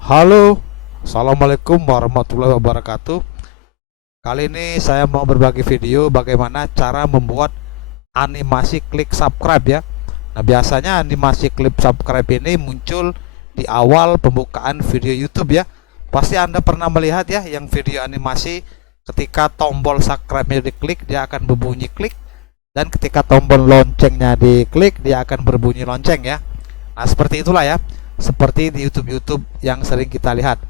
Halo, Assalamualaikum warahmatullahi wabarakatuh. Kali ini saya mau berbagi video bagaimana cara membuat animasi klik subscribe ya. Nah, biasanya animasi klik subscribe ini muncul di awal pembukaan video YouTube ya. Pasti Anda pernah melihat ya yang video animasi ketika tombol subscribe-nya diklik dia akan berbunyi klik, dan ketika tombol loncengnya diklik dia akan berbunyi lonceng ya. Nah, seperti itulah ya. Seperti di YouTube yang sering kita lihat.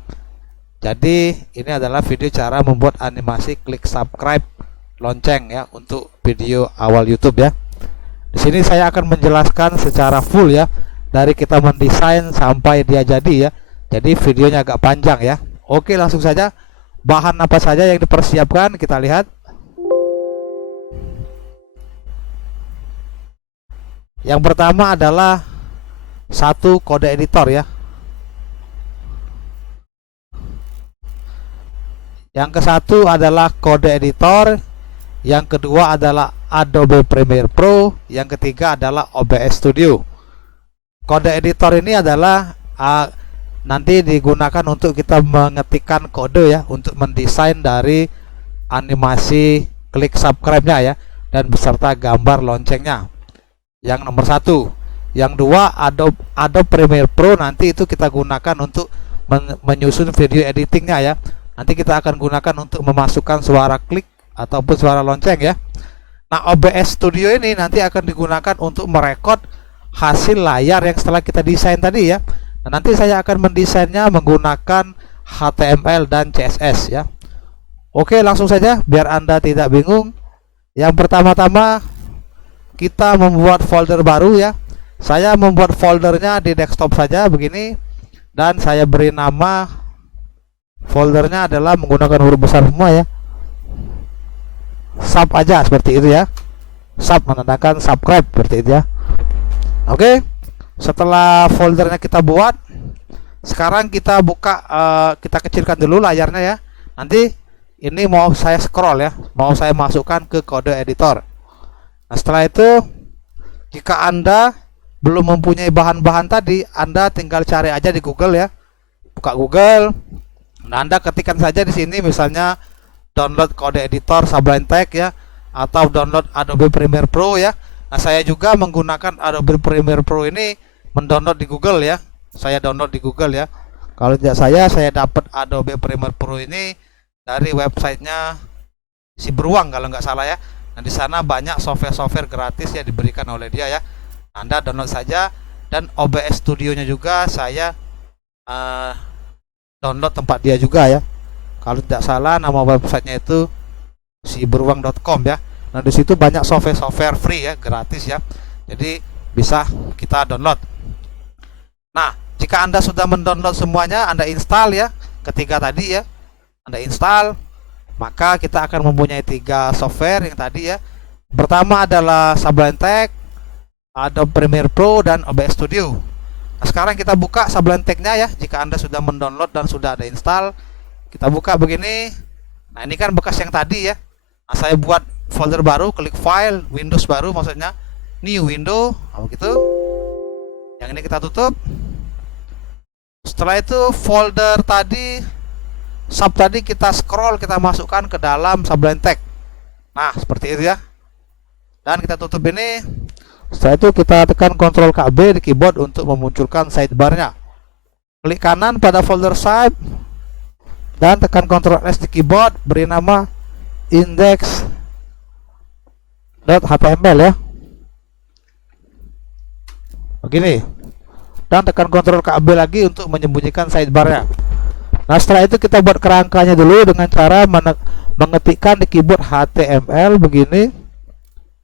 Jadi ini adalah video cara membuat animasi klik subscribe lonceng ya untuk video awal YouTube ya. Di sini saya akan menjelaskan secara full ya, dari kita mendesain sampai dia jadi ya. Jadi videonya agak panjang ya. Oke, langsung saja. Bahan apa saja yang dipersiapkan kita lihat. Yang pertama adalah satu kode editor ya. Yang ke satu adalah kode editor. Yang kedua adalah Adobe Premiere Pro. Yang ketiga adalah OBS Studio. Kode editor ini adalah nanti digunakan untuk kita mengetikkan kode ya, untuk mendesain dari animasi klik subscribe-nya ya, dan beserta gambar loncengnya. Yang nomor satu. Yang dua, Adobe Premiere Pro, nanti itu kita gunakan untuk menyusun video editingnya ya. Nanti kita akan gunakan untuk memasukkan suara klik ataupun suara lonceng ya. Nah, OBS Studio ini nanti akan digunakan untuk merekod hasil layar yang setelah kita desain tadi ya. Nah, nanti saya akan mendesainnya menggunakan HTML dan CSS ya. Oke, langsung saja biar Anda tidak bingung. Yang pertama-tama kita membuat folder baru ya. Saya membuat foldernya di desktop saja begini, dan saya beri nama foldernya adalah menggunakan huruf besar semua ya. Sub aja seperti itu ya. Sub menandakan subscribe seperti itu ya. Oke. Setelah foldernya kita buat, sekarang kita buka, kita kecilkan dulu layarnya ya. Nanti ini mau saya scroll ya, mau saya masukkan ke kode editor. Nah, setelah itu jika Anda belum mempunyai bahan-bahan tadi, Anda tinggal cari aja di Google ya. Buka Google. Nah, Anda ketikkan saja di sini misalnya download kode editor Sublime Text ya, atau download Adobe Premiere Pro ya. Nah, saya juga menggunakan Adobe Premiere Pro ini mendownload di Google ya. Saya download di Google ya. Kalau tidak saya dapat Adobe Premiere Pro ini dari websitenya si Beruang kalau nggak salah ya. Nah, di sana banyak software-software gratis ya diberikan oleh dia ya. Anda download saja, dan OBS Studio-nya juga saya download tempat dia juga ya. Kalau tidak salah nama websitenya itu siberuang.com ya. Nah, di situ banyak software free ya, gratis ya. Jadi bisa kita download. Nah, jika Anda sudah mendownload semuanya, Anda install ya. Ketiga tadi ya, Anda install, maka kita akan mempunyai 3 software yang tadi ya. Pertama adalah Sublime Text, Adobe Premiere Pro, dan OBS Studio. Nah, sekarang kita buka Sublime Text-nya ya. Jika Anda sudah mendownload dan sudah ada install, kita buka begini. Nah, ini kan bekas yang tadi ya. Nah, saya buat folder baru, klik file, Windows baru maksudnya, new window, begitu. Yang ini kita tutup. Setelah itu folder tadi, sub tadi kita scroll, kita masukkan ke dalam Sublime Text. Nah, seperti itu ya. Dan kita tutup ini. Setelah itu kita tekan Ctrl KB di keyboard untuk memunculkan sidebarnya. Klik kanan pada folder sub dan tekan Ctrl S di keyboard, beri nama index.html ya. Begini. Dan tekan Ctrl KB lagi untuk menyembunyikan sidebarnya. Nah, setelah itu kita buat kerangkanya dulu dengan cara mengetikkan di keyboard HTML begini.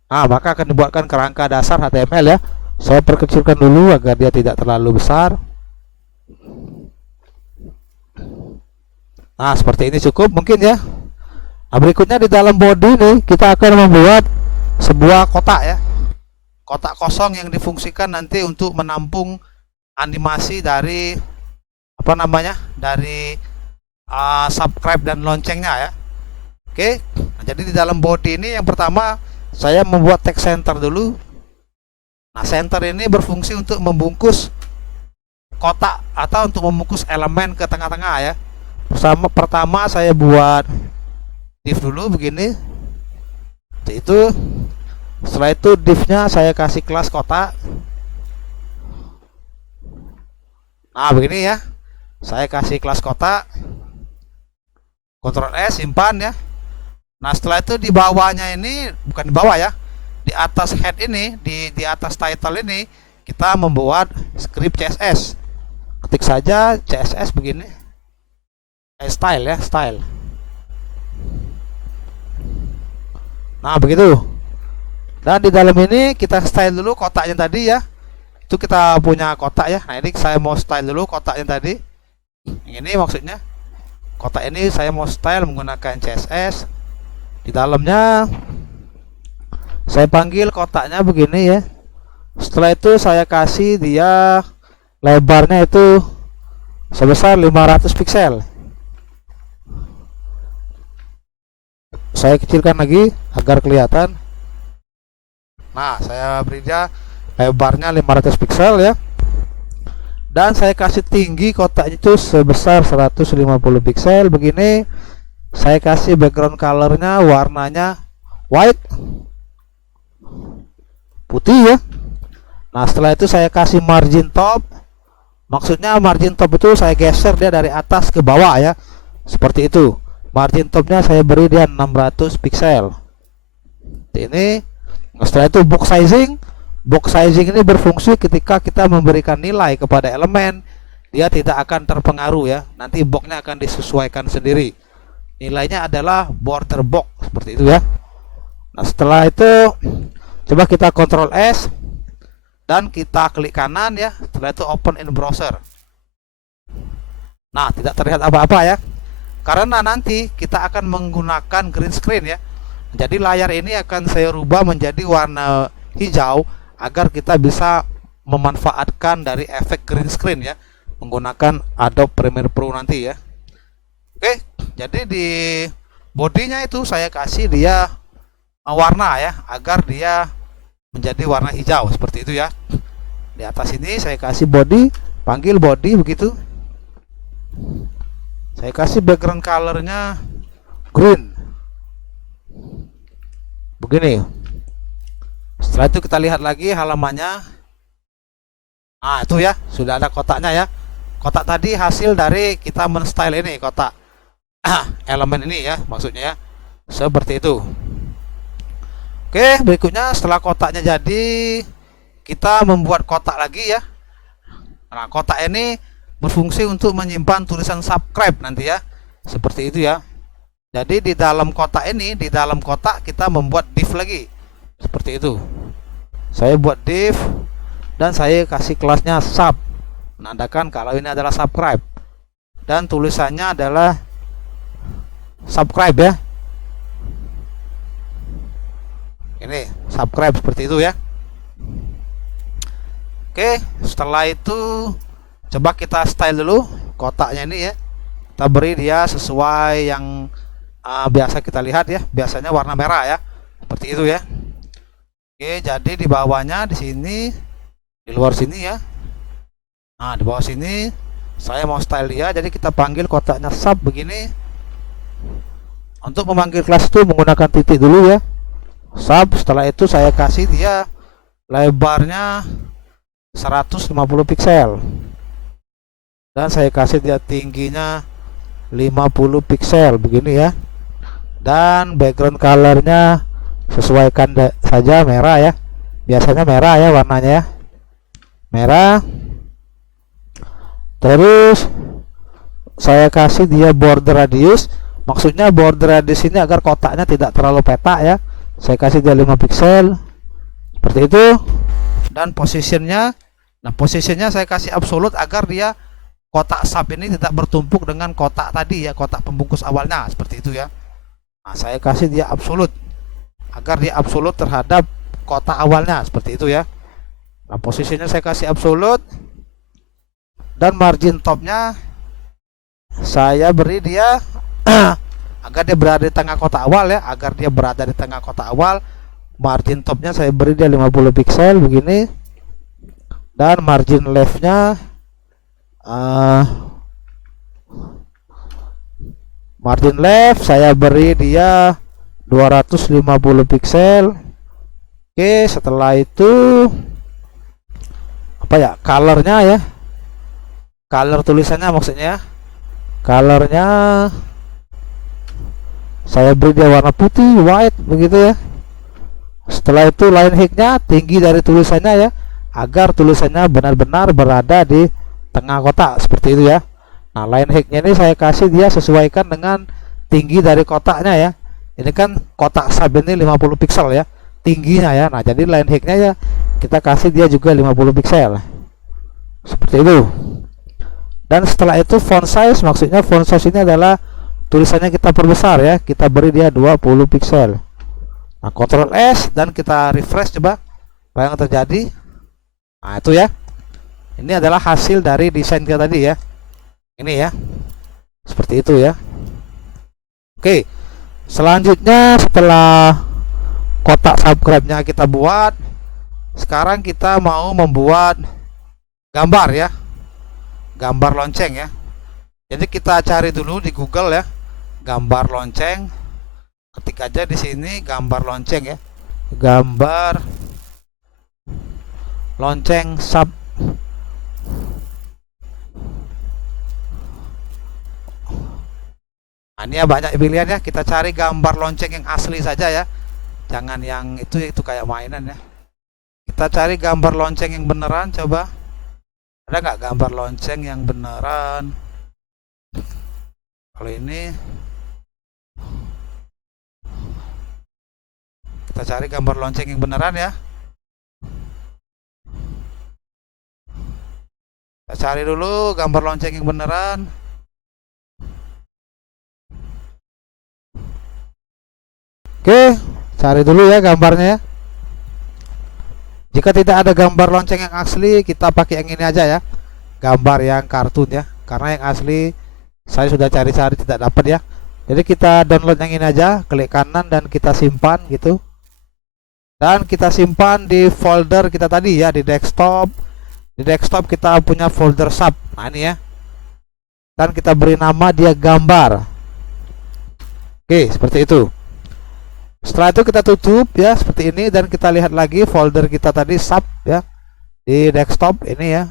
Nah, maka akan dibuatkan kerangka dasar HTML ya. Saya perkecilkan dulu agar dia tidak terlalu besar. Nah, seperti ini cukup mungkin ya. Nah, berikutnya di dalam body ini kita akan membuat sebuah kotak ya. Kotak kosong yang difungsikan nanti untuk menampung animasi dari dari subscribe dan loncengnya ya. Oke. Nah, jadi di dalam body ini yang pertama saya membuat text center dulu. Nah, center ini berfungsi untuk membungkus kotak atau untuk membungkus elemen ke tengah-tengah ya. Pertama saya buat div dulu begini. Itu setelah itu divnya saya kasih kelas kotak. Nah begini ya, saya kasih kelas kotak, Ctrl S, simpan ya. Nah setelah itu di bawahnya ini, bukan di bawah ya, di atas head ini, di atas title ini, kita membuat script CSS. Ketik saja CSS begini, style ya, style. Nah begitu. Dan di dalam ini kita style dulu kotaknya tadi ya. Itu kita punya kotak ya. Nah ini saya mau style dulu kotaknya tadi. Ini maksudnya kotak ini saya mau style menggunakan CSS. Di dalamnya saya panggil kotaknya begini ya. Setelah itu saya kasih dia lebarnya itu sebesar 500 pixel. Saya kecilkan lagi agar kelihatan. Nah saya beri dia lebarnya 500 pixel ya. Dan saya kasih tinggi kotaknya itu sebesar 150 pixel begini. Saya kasih background colornya warnanya white, putih ya. Nah setelah itu saya kasih margin top. Maksudnya margin top itu saya geser dia dari atas ke bawah ya, seperti itu. Margin topnya saya beri dia 600 pixel. Ini setelah itu box sizing. Box sizing ini berfungsi ketika kita memberikan nilai kepada elemen, dia tidak akan terpengaruh ya. Nanti boxnya akan disesuaikan sendiri. Nilainya adalah border box seperti itu ya. Nah setelah itu coba kita Ctrl S dan kita klik kanan ya. Setelah itu open in browser. Nah tidak terlihat apa-apa ya, karena nanti kita akan menggunakan green screen ya. Jadi layar ini akan saya rubah menjadi warna hijau agar kita bisa memanfaatkan dari efek green screen ya, menggunakan Adobe Premiere Pro nanti ya. Oke, jadi di bodinya itu saya kasih dia warna ya, agar dia menjadi warna hijau seperti itu ya. Di atas ini saya kasih body, panggil body begitu. Saya kasih background colornya green begini. Setelah itu kita lihat lagi halamannya. Nah itu ya, sudah ada kotaknya ya. Kotak tadi hasil dari kita men-style ini kotak elemen ini ya, maksudnya ya, seperti itu. Oke, berikutnya setelah kotaknya jadi, kita membuat kotak lagi ya. Nah kotak ini berfungsi untuk menyimpan tulisan subscribe nanti ya, seperti itu ya. Jadi di dalam kotak ini, di dalam kotak kita membuat div lagi seperti itu. Saya buat div dan saya kasih kelasnya sub, menandakan kalau ini adalah subscribe, dan tulisannya adalah subscribe ya. Ini subscribe seperti itu ya. Oke, setelah itu coba kita style dulu kotaknya ini ya. Kita beri dia sesuai yang biasa kita lihat ya, biasanya warna merah ya, seperti itu ya. Oke, jadi di bawahnya di sini, di luar sini ya. Nah di bawah sini saya mau style dia, jadi kita panggil kotaknya sub begini. Untuk memanggil kelas itu menggunakan titik dulu ya, sub. Setelah itu saya kasih dia lebarnya 150 pixel dan saya kasih dia tingginya 50 pixel begini ya. Dan background colornya sesuaikan saja merah ya, biasanya merah ya warnanya ya, merah. Terus saya kasih dia border radius. Maksudnya border radius ini agar kotaknya tidak terlalu petak ya. Saya kasih dia 5 pixel seperti itu. Dan posisinya, nah posisinya saya kasih absolut agar dia kotak sub ini tidak bertumpuk dengan kotak tadi ya, kotak pembungkus awalnya seperti itu ya. Nah saya kasih dia absolut agar dia absolut terhadap kotak awalnya seperti itu ya. Nah posisinya saya kasih absolut, dan margin topnya saya beri dia agar dia berada di tengah kotak awal ya, agar dia berada di tengah kotak awal. Margin topnya saya beri dia 50 pixel begini, dan margin leftnya eh, margin left saya beri dia 250 pixel. Oke, setelah itu apa ya, colornya ya, color tulisannya maksudnya, colornya saya beri dia warna putih, white begitu ya. Setelah itu line height-nya tinggi dari tulisannya ya, agar tulisannya benar-benar berada di tengah kotak seperti itu ya. Nah, line height-nya ini saya kasih dia sesuaikan dengan tinggi dari kotaknya ya. Ini kan kotak sub ini 50 pixel ya tingginya ya. Nah, jadi line height-nya ya kita kasih dia juga 50 pixel seperti itu. Dan setelah itu font size, maksudnya font size ini adalah tulisannya kita perbesar ya, kita beri dia 20 pixel. Nah, Ctrl S dan kita refresh, coba apa yang terjadi. Nah, itu ya, ini adalah hasil dari desain kita tadi ya, ini ya, seperti itu ya. Oke, selanjutnya setelah kotak subscribe-nya kita buat, sekarang kita mau membuat gambar ya, gambar lonceng ya. Jadi kita cari dulu di Google ya, gambar lonceng. Ketik aja di sini gambar lonceng ya, gambar lonceng sub. Nah, ini ya banyak pilihan ya. Kita cari gambar lonceng yang asli saja ya, jangan yang itu kayak mainan ya. Kita cari gambar lonceng yang beneran, coba ada nggak gambar lonceng yang beneran. Kalau ini kita cari gambar lonceng yang beneran ya. Kita cari dulu gambar lonceng yang beneran. Oke, cari dulu ya gambarnya ya. Jika tidak ada gambar lonceng yang asli, kita pakai yang ini aja ya, gambar yang kartun ya, karena yang asli saya sudah cari-cari tidak dapat ya. Jadi kita download yang ini aja, klik kanan dan kita simpan gitu. Dan kita simpan di folder kita tadi ya, di desktop. Di desktop kita punya folder sub. Nah, ini ya. Dan kita beri nama dia gambar. Oke, seperti itu. Setelah itu kita tutup ya seperti ini, dan kita lihat lagi folder kita tadi sub ya, di desktop ini ya.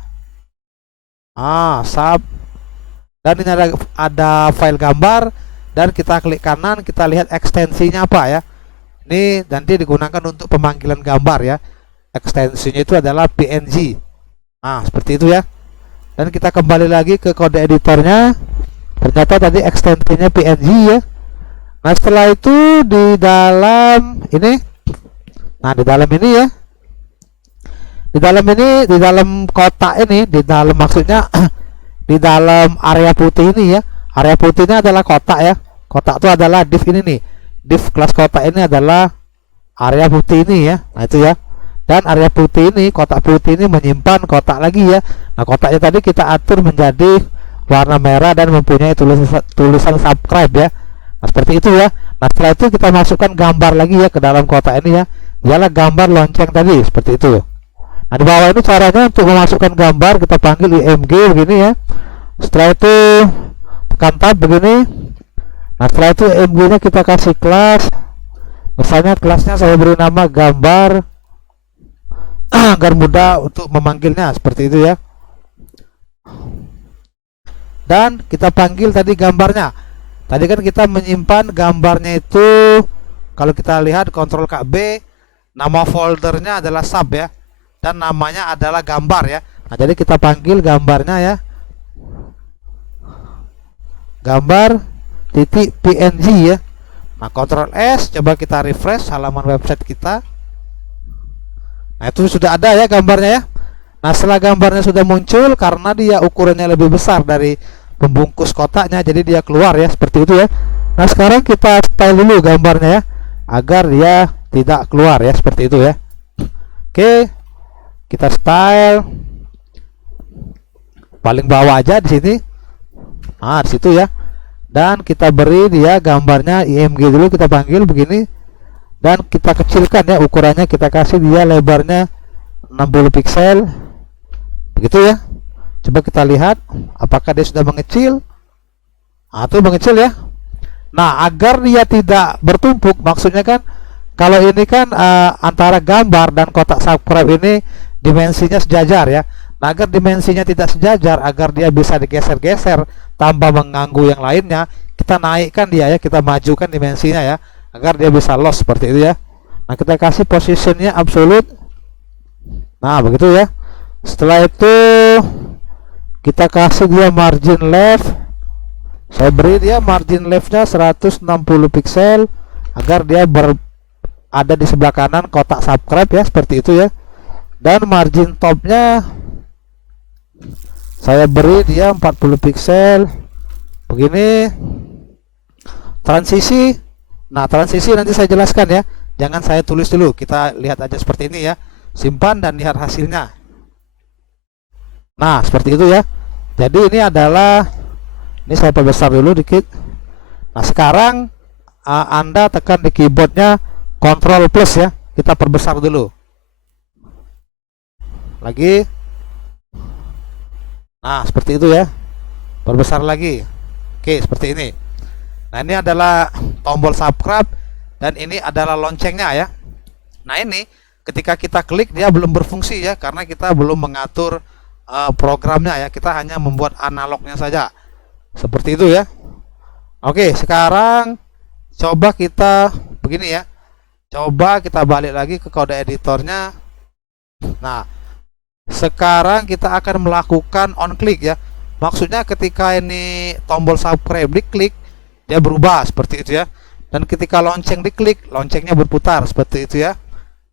Sub. Dan ini ada file gambar, dan kita klik kanan, kita lihat ekstensinya apa ya. Ini nanti digunakan untuk pemanggilan gambar ya. Ekstensinya itu adalah PNG. Nah, seperti itu ya. Dan kita kembali lagi ke kode editornya. Ternyata tadi ekstensinya PNG ya. Nah, setelah itu di dalam ini, nah di dalam ini ya, di dalam kotak ini, di dalam maksudnya di dalam area putih ini ya, area putihnya adalah kotak ya. Kotak itu adalah div ini nih, div kelas kotak ini adalah area putih ini ya. Nah, itu ya. Dan area putih ini, kotak putih ini menyimpan kotak lagi ya. Nah, kotaknya tadi kita atur menjadi warna merah dan mempunyai tulisan subscribe ya. Nah, seperti itu ya. Nah, setelah itu kita masukkan gambar lagi ya ke dalam kotak ini ya. Ialah gambar lonceng tadi, seperti itu. Nah, di bawah ini caranya untuk memasukkan gambar, kita panggil img begini ya. Setelah itu tekan tab begini. Nah, setelah itu img nya kita kasih kelas. Misalnya kelasnya saya beri nama gambar agar mudah untuk memanggilnya, seperti itu ya. Dan kita panggil tadi gambarnya. Tadi kan kita menyimpan gambarnya itu, kalau kita lihat Ctrl KB, nama foldernya adalah sub ya, dan namanya adalah gambar ya. Nah, jadi kita panggil gambarnya ya, gambar titik PNG ya. Nah, Ctrl S, coba kita refresh halaman website kita. Nah, itu sudah ada ya gambarnya ya. Nah, setelah gambarnya sudah muncul, karena dia ukurannya lebih besar dari pembungkus kotaknya, jadi dia keluar ya, seperti itu ya. Nah, sekarang kita style dulu gambarnya ya, agar dia tidak keluar ya, seperti itu ya. Oke, kita style paling bawah aja di sini. Nah, di situ ya. Dan kita beri dia gambarnya img dulu, kita panggil begini, dan kita kecilkan ya ukurannya, kita kasih dia lebarnya 60 pixel begitu ya. Coba kita lihat apakah dia sudah mengecil. Nah, itu mengecil ya. Nah, agar dia tidak bertumpuk, maksudnya kan kalau ini kan antara gambar dan kotak subscribe ini dimensinya sejajar ya. Nah, agar dimensinya tidak sejajar, agar dia bisa digeser-geser tanpa mengganggu yang lainnya, kita naikkan dia ya, kita majukan dimensinya ya, agar dia bisa loss seperti itu ya. Nah, kita kasih positionnya absolute. Nah, begitu ya. Setelah itu kita kasih dia margin left. Saya beri dia margin leftnya 160 pixel agar dia ada di sebelah kanan kotak subscribe ya, seperti itu ya. Dan margin topnya saya beri dia 40 pixel begini. Transisi, nah transisi nanti saya jelaskan ya, jangan saya tulis dulu, kita lihat aja seperti ini ya. Simpan dan lihat hasilnya. Nah, seperti itu ya. Jadi ini adalah, ini saya perbesar dulu dikit. Nah, sekarang Anda tekan di keyboardnya Ctrl plus ya, kita perbesar dulu lagi. Nah, seperti itu ya, perbesar lagi. Oke, seperti ini. Nah, ini adalah tombol subscribe dan ini adalah loncengnya ya. Nah, ini ketika kita klik dia belum berfungsi ya, karena kita belum mengatur programnya ya, kita hanya membuat analognya saja. Seperti itu ya. Oke, sekarang coba kita begini ya. Coba kita balik lagi ke kode editornya. Nah, sekarang kita akan melakukan on click ya. Maksudnya ketika ini tombol subscribe diklik, dia berubah seperti itu ya. Dan ketika lonceng diklik, loncengnya berputar seperti itu ya.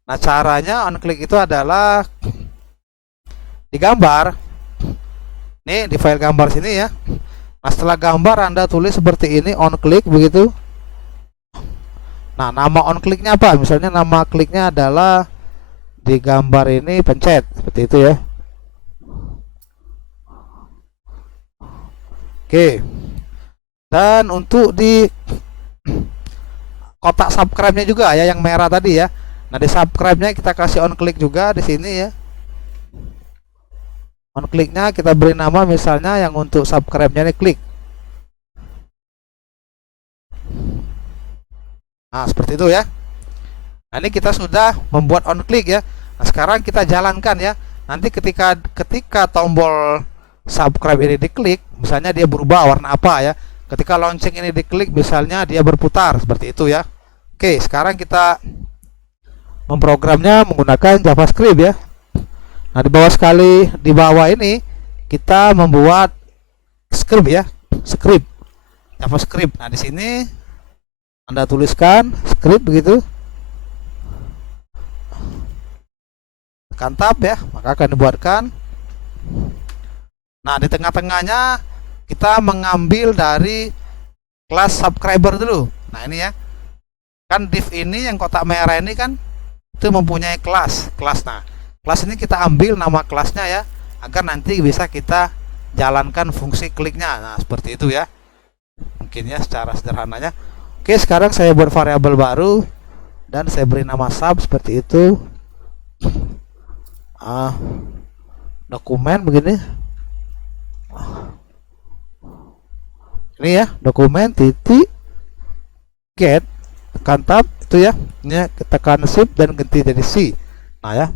Nah, caranya on click itu adalah di gambar. Nih, di file gambar sini ya. Nah, setelah gambar Anda tulis seperti ini, on click begitu. Nah, nama on clicknya apa? Misalnya nama kliknya adalah di gambar ini pencet seperti itu ya. Oke. Dan untuk di kotak subscribe-nya juga ya, yang merah tadi ya. Nah, di subscribe-nya kita kasih on click juga di sini ya. On click-nya kita beri nama misalnya yang untuk subscribe-nya ini klik. Nah, seperti itu ya. Nah, ini kita sudah membuat on click ya. Nah, sekarang kita jalankan ya. Nanti ketika tombol subscribe ini diklik, misalnya dia berubah warna apa ya. Ketika lonceng ini diklik, misalnya dia berputar seperti itu ya. Oke, sekarang kita memprogramnya menggunakan JavaScript ya. Nah, di bawah ini kita membuat script ya, script JavaScript. Nah, di sini Anda tuliskan script begitu. Tekan tab ya, maka akan dibuatkan. Nah, di tengah-tengahnya kita mengambil dari kelas subscriber dulu. Nah, ini ya. Kan div ini yang kotak merah ini kan itu mempunyai kelas. Nah, kelas ini kita ambil nama kelasnya ya, agar nanti bisa kita jalankan fungsi kliknya. Nah, seperti itu ya. Mungkin ya secara sederhananya. Oke, sekarang saya buat variabel baru dan saya beri nama sub seperti itu. Dokumen begini. Ini ya, dokumen titik get, tekan tab itu ya. Ini tekan shift dan ganti jadi C. Nah ya.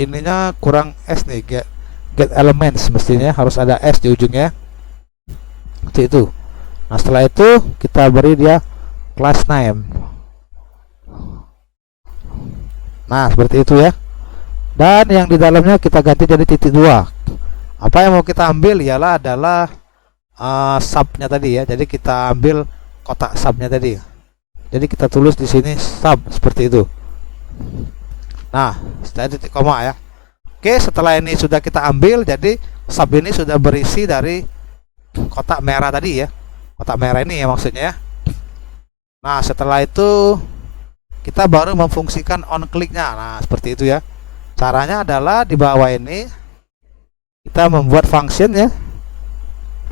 Ininya kurang S nih, get elements, mestinya harus ada S di ujungnya. Seperti itu. Nah, setelah itu kita beri dia class name. Nah, seperti itu ya. Dan yang di dalamnya kita ganti jadi titik 2. Apa yang mau kita ambil ialah adalah subnya tadi ya. Jadi kita ambil kotak subnya tadi. Jadi kita tulis di sini sub seperti itu. Nah, setelah titik koma ya. Oke, setelah ini sudah kita ambil, jadi sub ini sudah berisi dari kotak merah tadi ya. Kotak merah ini ya maksudnya ya. Nah, setelah itu kita baru memfungsikan on click-nya. Nah, seperti itu ya. Caranya adalah di bawah ini kita membuat function ya.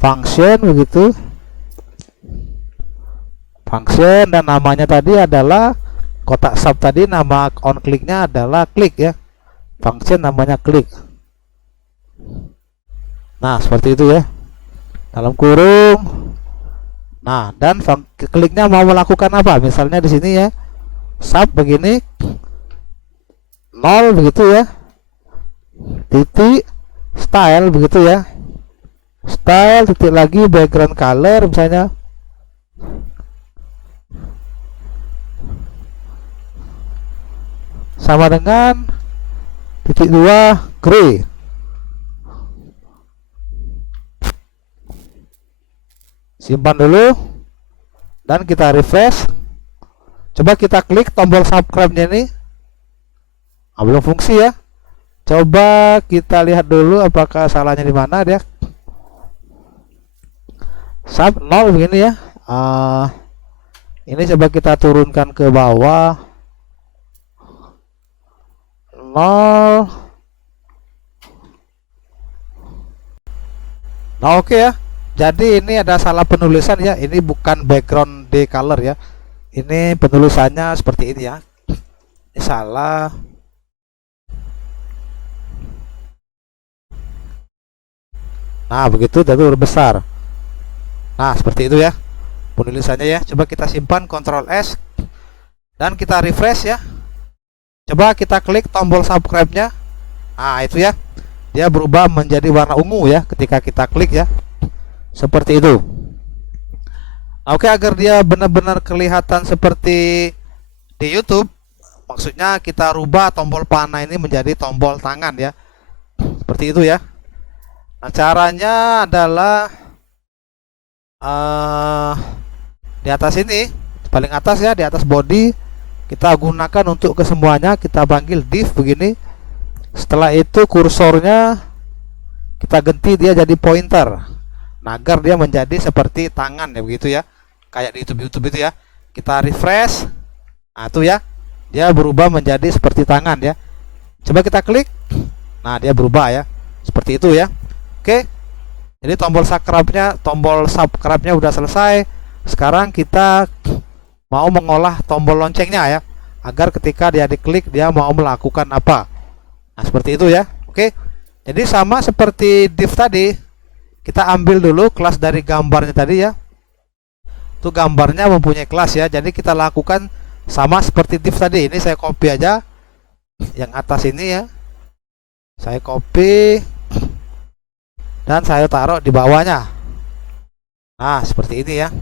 Function begitu. Function dan namanya tadi adalah kotak sub tadi, nama on click-nya adalah klik ya. Function namanya klik. Nah, seperti itu ya. Dalam kurung. Nah, dan kliknya mau melakukan apa? Misalnya di sini ya, sub begini, 0 begitu ya, titik style begitu ya, style titik lagi background color misalnya, sama dengan titik 2 gray. Simpan dulu dan kita refresh. Coba kita klik tombol subscribe-nya ini. Belum fungsi ya. Coba kita lihat dulu apakah salahnya di mana dia. Sub 0 begini ya. Ini coba kita turunkan ke bawah. 0. Nah, oke ya. Jadi ini ada salah penulisan ya. Ini bukan background D color ya. Ini penulisannya seperti ini ya. Ini salah. Nah, begitu jadi huruf besar. Nah, seperti itu ya penulisannya ya. Coba kita simpan, Ctrl S dan kita refresh ya. Coba kita klik tombol subscribe-nya. Nah, itu ya. Dia berubah menjadi warna ungu ya ketika kita klik ya. Seperti itu. Oke, agar dia benar-benar kelihatan seperti di YouTube, maksudnya kita rubah tombol panah ini menjadi tombol tangan ya. Seperti itu ya. Nah, caranya adalah di atas ini, paling atas ya, di atas body kita gunakan untuk kesemuanya. Kita panggil div begini. Setelah itu kursornya kita ganti dia jadi pointer. Nah, agar dia menjadi seperti tangan ya begitu ya. Kayak di YouTube itu ya. Kita refresh. Nah, itu ya. Dia berubah menjadi seperti tangan ya. Coba kita klik. Nah, dia berubah ya. Seperti itu ya. Oke. Jadi tombol subscribe-nya udah selesai. Sekarang kita mau mengolah tombol loncengnya ya. Agar ketika dia diklik dia mau melakukan apa. Nah, seperti itu ya. Oke. Jadi sama seperti div tadi. Kita ambil dulu kelas dari gambarnya tadi ya. Itu gambarnya mempunyai kelas ya. Jadi kita lakukan sama seperti div tadi. Ini saya copy aja yang atas ini ya. Saya copy dan saya taruh di bawahnya. Nah, seperti ini ya.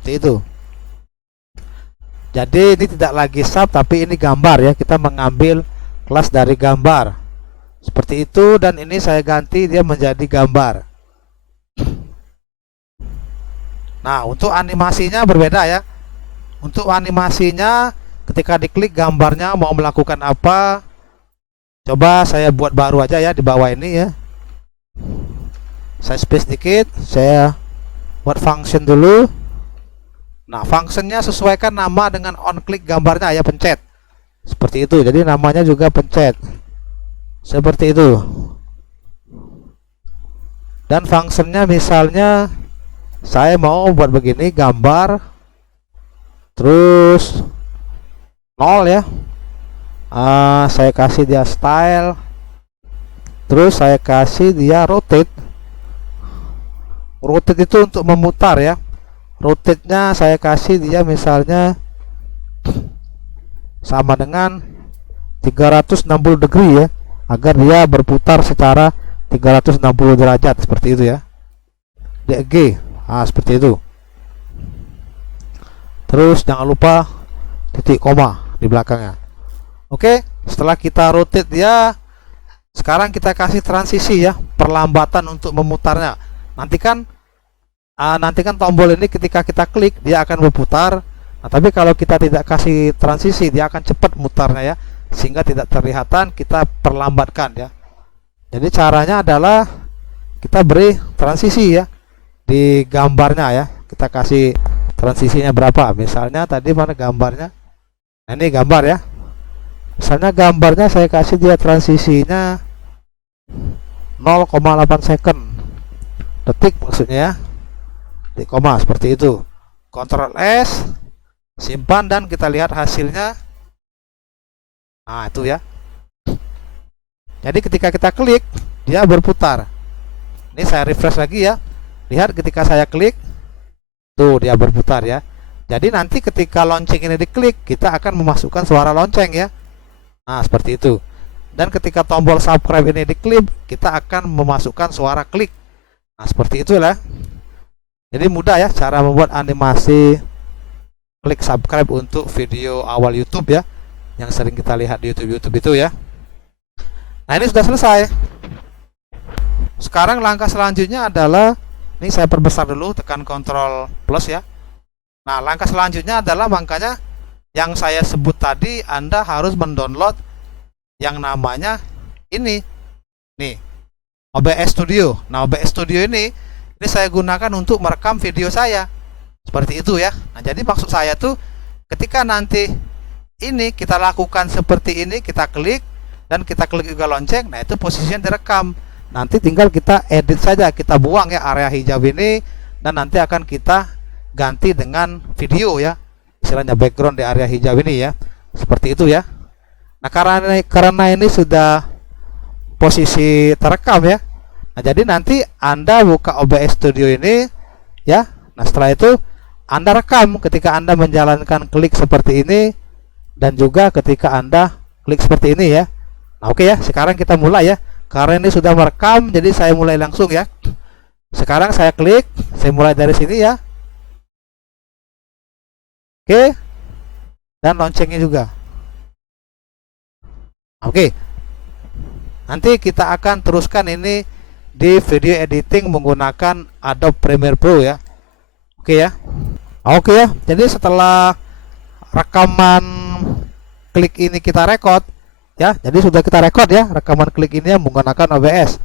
Seperti itu. Jadi ini tidak lagi sub tapi ini gambar ya. Kita mengambil kelas dari gambar. Seperti itu, dan ini saya ganti dia menjadi gambar. Nah, untuk animasinya berbeda ya. Untuk animasinya ketika diklik gambarnya mau melakukan apa, coba saya buat baru aja ya di bawah ini ya. Saya space dikit, saya buat function dulu. Nah, functionnya sesuaikan nama dengan on click gambarnya ya, pencet. Seperti itu, jadi namanya juga pencet. Seperti itu. Dan functionnya misalnya saya mau buat begini, gambar terus 0 ya. Saya kasih dia style, terus saya kasih dia rotate. Rotate itu untuk memutar ya. Rotate-nya saya kasih dia misalnya sama dengan 360 degree ya, agar dia berputar secara 360 derajat seperti itu ya. DG. Seperti itu. Terus jangan lupa titik koma di belakangnya. Oke, setelah kita rotate dia, sekarang kita kasih transisi ya, perlambatan untuk memutarnya. Nantikan tombol ini ketika kita klik dia akan berputar. Nah, tapi kalau kita tidak kasih transisi dia akan cepat mutarnya ya, sehingga tidak terlihatan. Kita perlambatkan ya. Jadi caranya adalah kita beri transisi ya di gambarnya ya. Kita kasih transisinya berapa, misalnya tadi mana gambarnya. Nah, ini gambar ya, misalnya gambarnya saya kasih dia transisinya 0,8 second, detik maksudnya ya, di koma seperti itu. Ctrl S, simpan, dan kita lihat hasilnya. Nah, itu ya. Jadi ketika kita klik dia berputar. Ini saya refresh lagi ya. Lihat ketika saya klik, tuh dia berputar ya. Jadi nanti ketika lonceng ini diklik, kita akan memasukkan suara lonceng ya. Nah, seperti itu. Dan ketika tombol subscribe ini diklik, kita akan memasukkan suara klik. Nah, seperti itulah. Jadi mudah ya cara membuat animasi klik subscribe untuk video awal YouTube ya, yang sering kita lihat di YouTube itu ya. Nah, ini sudah selesai. Sekarang langkah selanjutnya adalah, ini saya perbesar dulu, tekan Ctrl plus ya. Nah, langkah selanjutnya adalah makanya yang saya sebut tadi, Anda harus mendownload yang namanya ini nih, OBS Studio. Nah, OBS Studio ini saya gunakan untuk merekam video saya. Seperti itu ya. Nah, jadi maksud saya tuh ketika nanti ini kita lakukan seperti ini, kita klik dan kita klik juga lonceng, nah itu posisinya direkam. Nanti tinggal kita edit saja, kita buang ya area hijau ini, dan nanti akan kita ganti dengan video ya, istilahnya background di area hijau ini ya, seperti itu ya. Nah, karena ini sudah posisi terekam ya, nah jadi nanti Anda buka OBS Studio ini ya. Nah, setelah itu Anda rekam ketika Anda menjalankan klik seperti ini, dan juga ketika Anda klik seperti ini ya. Nah, oke ya, sekarang kita mulai ya. Karena ini sudah merekam, jadi saya mulai langsung ya. Sekarang saya klik, saya mulai dari sini ya. Oke. Dan loncengnya juga. Oke. Nanti kita akan teruskan ini di video editing menggunakan Adobe Premiere Pro ya. Oke ya. Oke ya. Jadi setelah rekaman klik ini kita record ya, jadi sudah kita record ya rekaman klik ini ya menggunakan OBS.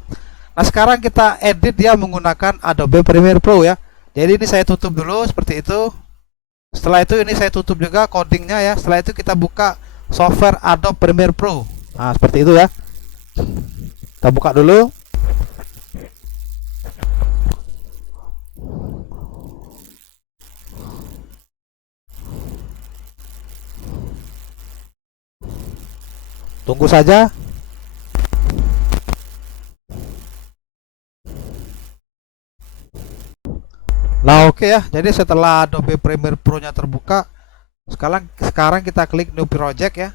Nah, sekarang kita edit dia menggunakan Adobe Premiere Pro ya. Jadi ini saya tutup dulu seperti itu. Setelah itu ini saya tutup juga codingnya ya. Setelah itu kita buka software Adobe Premiere Pro. Nah, seperti itu ya. Kita buka dulu. Tunggu saja. Nah, oke ya. Jadi setelah Adobe Premiere Pro-nya terbuka, sekarang kita klik New Project ya.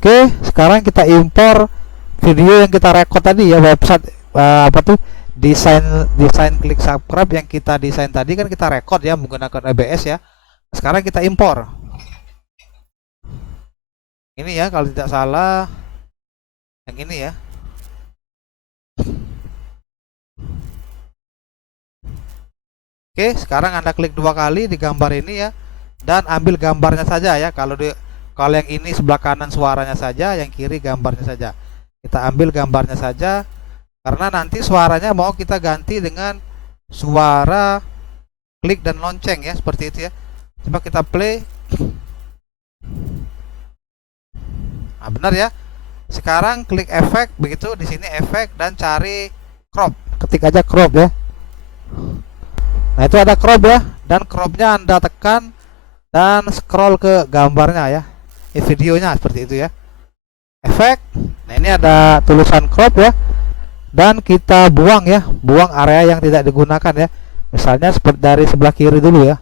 Oke, sekarang kita impor video yang kita record tadi ya, website apa tuh? Desain klik subscribe yang kita desain tadi kan kita record ya menggunakan OBS ya. Sekarang kita impor. Ini ya, kalau tidak salah yang ini ya. Oke, sekarang Anda klik 2 kali di gambar ini ya, dan ambil gambarnya saja ya. Kalau yang ini sebelah kanan suaranya saja, yang kiri gambarnya saja. Kita ambil gambarnya saja, karena nanti suaranya mau kita ganti dengan suara klik dan lonceng ya, seperti itu ya. Coba kita play. Nah, benar ya. Sekarang klik efek, begitu di sini efek, dan cari crop. Ketik aja crop ya. Nah, itu ada crop ya, dan cropnya Anda tekan dan scroll ke gambarnya ya, videonya seperti itu ya. Efek. Nah, ini ada tulisan crop ya, dan kita buang ya, buang area yang tidak digunakan ya. Misalnya seperti dari sebelah kiri dulu ya.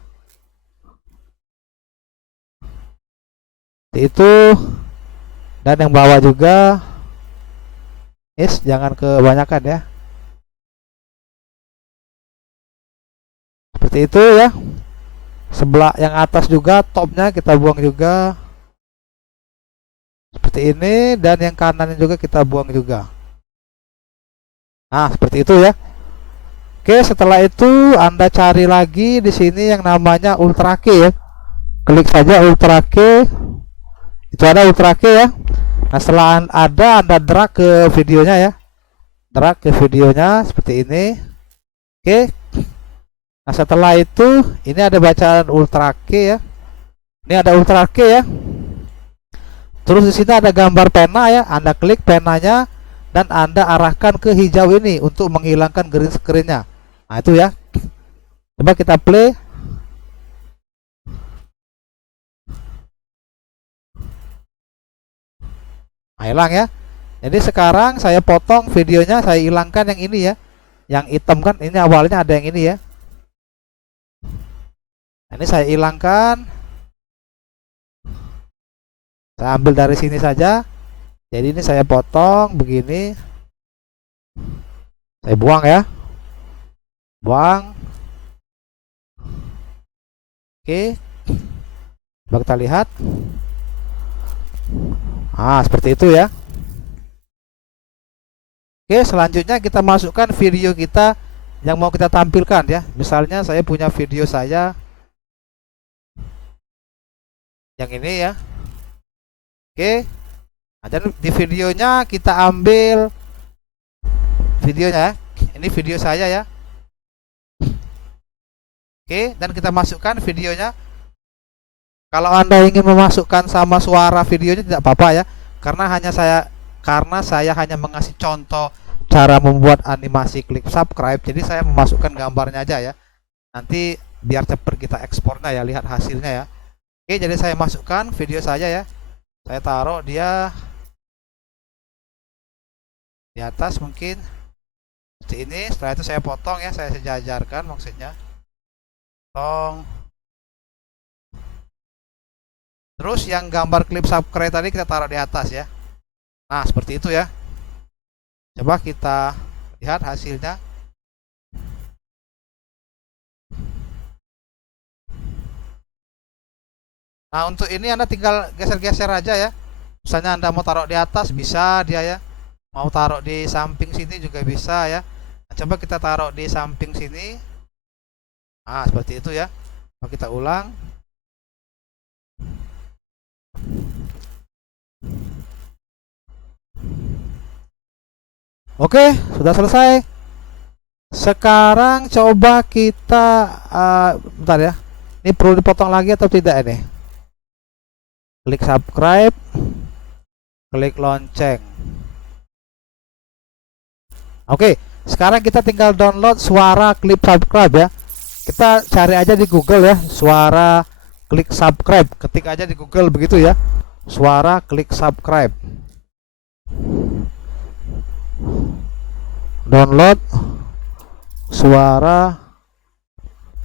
Itu, dan yang bawah juga. Jangan kebanyakan ya. Seperti itu ya. Sebelah yang atas juga, topnya kita buang juga seperti ini, dan yang kanannya juga kita buang juga. Nah, seperti itu ya. Oke, setelah itu Anda cari lagi di sini yang namanya Ultra K ya. Klik saja Ultra K. Itu ada Ultra K ya. Nah, setelah ada, Anda drag ke videonya ya. Drag ke videonya seperti ini. Oke. Nah, setelah itu ini ada bacaan Ultra K ya. Ini ada Ultra K ya. Terus di sini ada gambar pena ya. Anda klik penanya dan Anda arahkan ke hijau ini untuk menghilangkan green screen-nya. Nah, itu ya. Coba kita play. Nah, hilang ya. Jadi sekarang saya potong videonya, saya hilangkan yang ini ya. Yang hitam kan, ini awalnya ada yang ini ya. Nah, ini saya hilangkan. Saya ambil dari sini saja. Jadi ini saya potong begini. Saya buang ya. Buang. Oke. Coba kita lihat. Ah, seperti itu ya. Oke, selanjutnya kita masukkan video kita yang mau kita tampilkan ya. Misalnya saya punya video saya yang ini ya. Oke. Nah, dan di videonya kita ambil videonya. Ini video saya ya. Oke, dan kita masukkan videonya. Kalau Anda ingin memasukkan sama suara videonya tidak apa-apa ya. Karena saya hanya mengasih contoh cara membuat animasi klik subscribe. Jadi saya memasukkan gambarnya aja ya. Nanti biar cepat kita ekspornya ya, lihat hasilnya ya. Oke, jadi saya masukkan video saya ya. Saya taruh dia di atas mungkin seperti ini. Setelah itu saya potong ya, saya sejajarkan maksudnya. Potong. Terus yang gambar klip subscribe tadi kita taruh di atas ya. Nah, seperti itu ya. Coba kita lihat hasilnya. Nah, untuk ini Anda tinggal geser-geser aja ya. Misalnya Anda mau taruh di atas bisa dia ya. Mau taruh di samping sini juga bisa ya. Nah, coba kita taruh di samping sini. Nah, seperti itu ya. Mau kita ulang. Oke, sudah selesai. Sekarang coba kita bentar ya. Ini perlu dipotong lagi atau tidak ini? Klik subscribe, klik lonceng. Oke, sekarang kita tinggal download suara klip subscribe ya. Kita cari aja di Google ya, suara klik subscribe. Ketik aja di Google begitu ya. Suara klik subscribe. Download suara,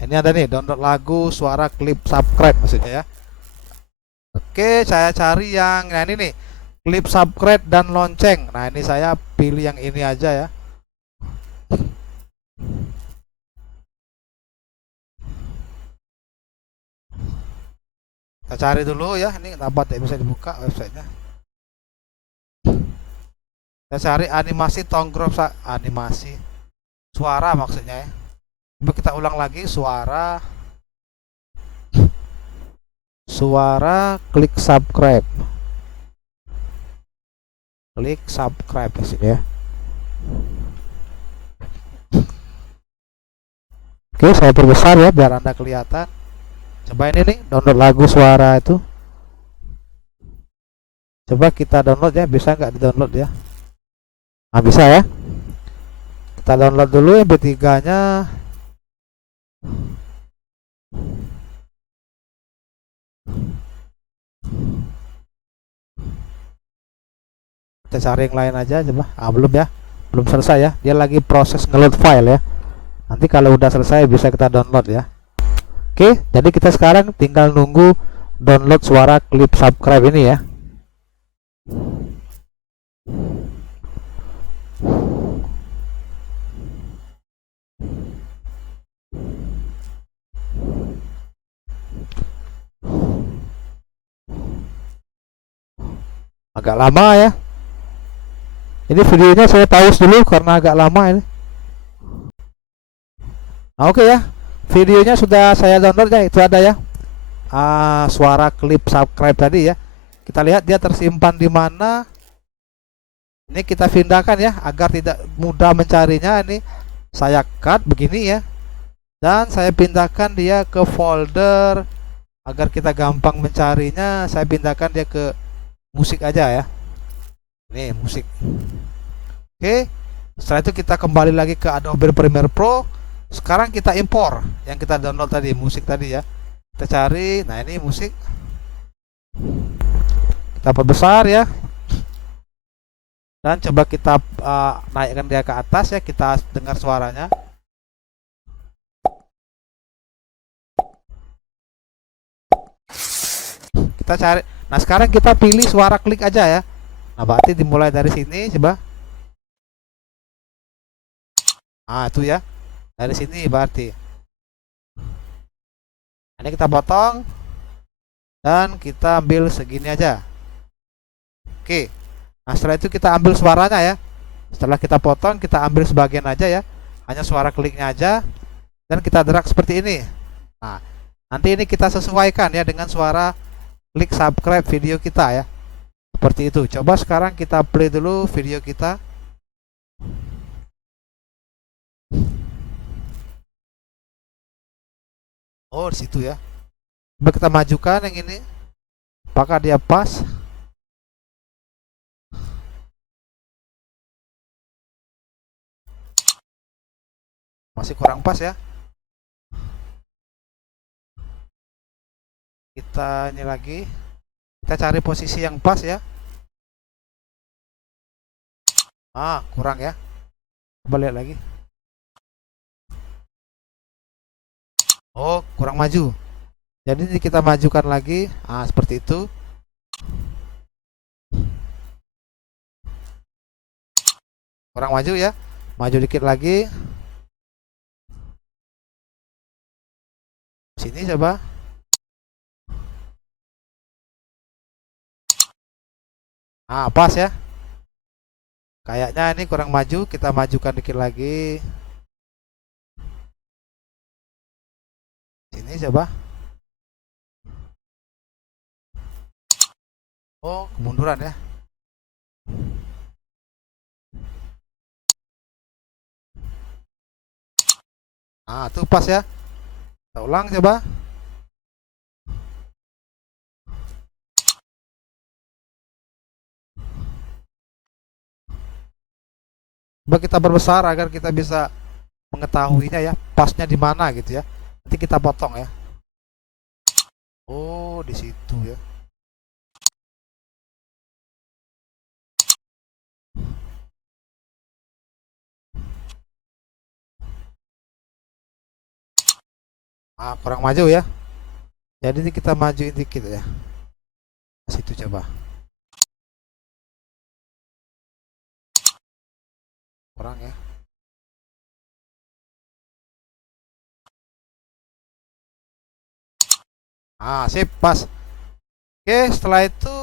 ini ada nih, download lagu suara klip subscribe maksudnya ya. Oke, saya cari yang nah ini nih, klip subscribe dan lonceng. Nah, ini saya pilih yang ini aja ya. Kita cari dulu ya, ini kenapa tidak bisa dibuka websitenya. Saya cari animasi Tongrop, animasi suara maksudnya ya. Coba kita ulang lagi, suara klik subscribe. Klik subscribe di sini ya. Oke, saya perbesar ya biar Anda kelihatan. Coba ini nih, download lagu suara itu. Coba kita download ya, bisa nggak di-download ya? Nah, bisa ya. Kita download dulu MP3-nya. Kita cari yang lain aja coba. Belum ya. Belum selesai ya. Dia lagi proses ngeload file ya. Nanti kalau udah selesai bisa kita download ya. Oke, jadi kita sekarang tinggal nunggu download suara klip subscribe ini ya. Agak lama ya. Ini videonya saya pause dulu karena agak lama ini. Nah, oke ya. Videonya sudah saya download ya, itu ada ya. Suara klip subscribe tadi ya. Kita lihat dia tersimpan di mana. Ini kita pindahkan ya agar tidak mudah mencarinya. Ini saya cut begini ya. Dan saya pindahkan dia ke folder agar kita gampang mencarinya. Saya pindahkan dia ke musik aja ya. Nih, musik. Oke. Setelah itu kita kembali lagi ke Adobe Premiere Pro. Sekarang kita impor yang kita download tadi, musik tadi ya. Kita cari, nah ini musik. Kita perbesar ya. Dan coba kita naikkan dia ke atas ya, kita dengar suaranya. Kita cari. Nah, sekarang kita pilih suara klik aja ya. Nah, berarti dimulai dari sini coba. Nah, itu ya. Dari sini berarti. Ini kita potong dan kita ambil segini aja. Oke. Nah, setelah itu kita ambil suaranya ya. Setelah kita potong, kita ambil sebagian aja ya. Hanya suara kliknya aja. Dan kita drag seperti ini. Nah, nanti ini kita sesuaikan ya dengan suara klik subscribe video kita ya. Seperti itu. Coba sekarang kita play dulu video kita. Oh, di situ ya. Coba kita majukan yang ini. Apakah dia pas? Masih kurang pas ya. Kita ini lagi. Kita cari posisi yang pas ya. Ah, kurang ya. Coba lihat lagi. Oh, kurang maju. Jadi ini kita majukan lagi. Ah, seperti itu. Kurang maju ya. Maju dikit lagi. Sini coba. Ah, pas ya. Kayaknya ini kurang maju. Kita majukan dikit lagi. Sini coba. Oh, kemunduran ya. Ah, tuh pas ya. Kita ulang coba. Coba kita berbesar agar kita bisa mengetahuinya ya, pasnya di mana gitu ya. Nanti kita potong ya. Oh, di situ ya. Ah, kurang maju ya. Jadi ini kita majuin dikit ya. Situ coba. Kurang ya. Ah, sip, pas. Oke, setelah itu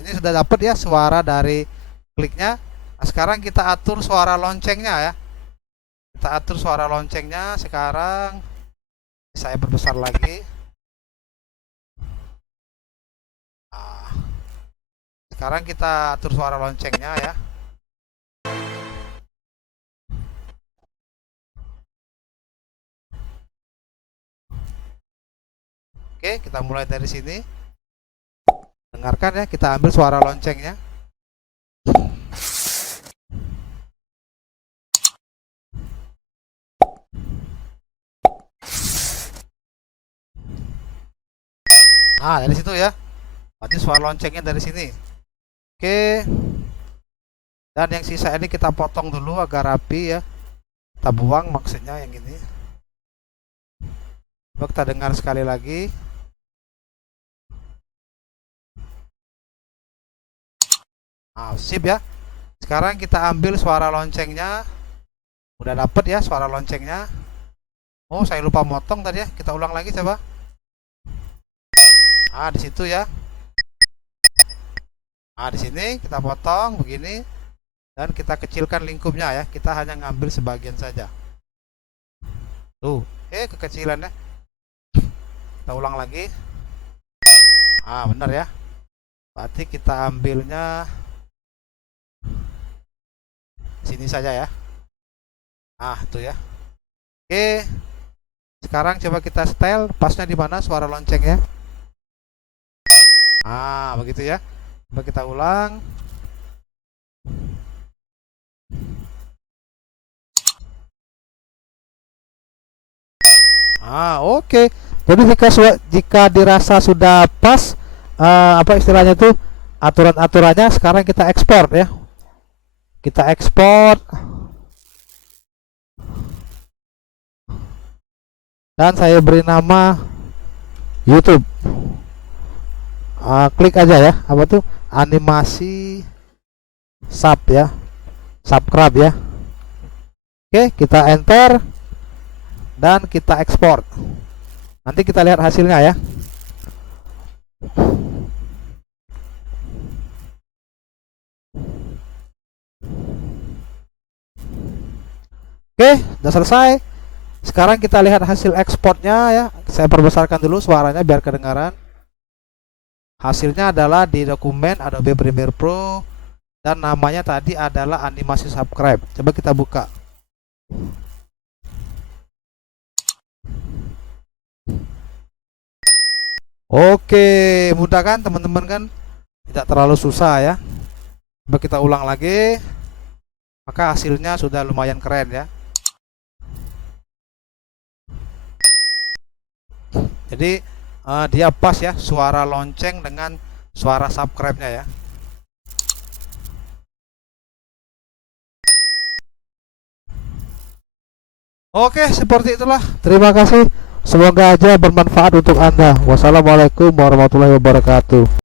ini sudah dapat ya suara dari kliknya. Nah, sekarang kita atur suara loncengnya ya. Kita atur suara loncengnya sekarang. Saya berbesar lagi. Nah, sekarang kita atur suara loncengnya ya. Oke, kita mulai dari sini. Dengarkan ya, kita ambil suara loncengnya. Nah, dari situ ya. Berarti suara loncengnya dari sini. Oke. Dan yang sisa ini kita potong dulu agar rapi ya. Kita buang maksudnya yang ini. Coba kita dengar sekali lagi. Nah, sip ya. Sekarang kita ambil suara loncengnya. Udah dapet ya suara loncengnya. Oh, saya lupa motong tadi ya. Kita ulang lagi coba. Ah, di situ ya. Ah, di sini kita potong begini dan kita kecilkan lingkupnya ya. Kita hanya ngambil sebagian saja. Tuh, kekecilan ya. Kita ulang lagi. Ah, benar ya. Berarti kita ambilnya sini saja ya. Ah, itu ya. Oke. Sekarang coba kita style pasnya di mana suara loncengnya. Ah, begitu ya. Coba kita ulang. Ah, oke. Jadi jika dirasa sudah pas apa istilahnya tuh aturan-aturannya sekarang kita ekspor ya. kita ekspor, dan saya beri nama YouTube. Klik aja ya, apa tuh, animasi sub ya, subscribe ya. Oke, kita enter dan kita ekspor. Nanti kita lihat hasilnya ya. Oke, udah selesai. Sekarang kita lihat hasil ekspornya ya. Saya perbesarkan dulu suaranya biar kedengaran. Hasilnya adalah di dokumen Adobe Premiere Pro dan namanya tadi adalah animasi subscribe. Coba kita buka. Oke, mudah kan teman-teman kan? Tidak terlalu susah ya. Coba kita ulang lagi. Maka hasilnya sudah lumayan keren ya. Jadi dia pas ya, suara lonceng dengan suara subscribe-nya ya. Oke, seperti itulah. Terima kasih. Semoga aja bermanfaat untuk Anda. Wassalamualaikum warahmatullahi wabarakatuh.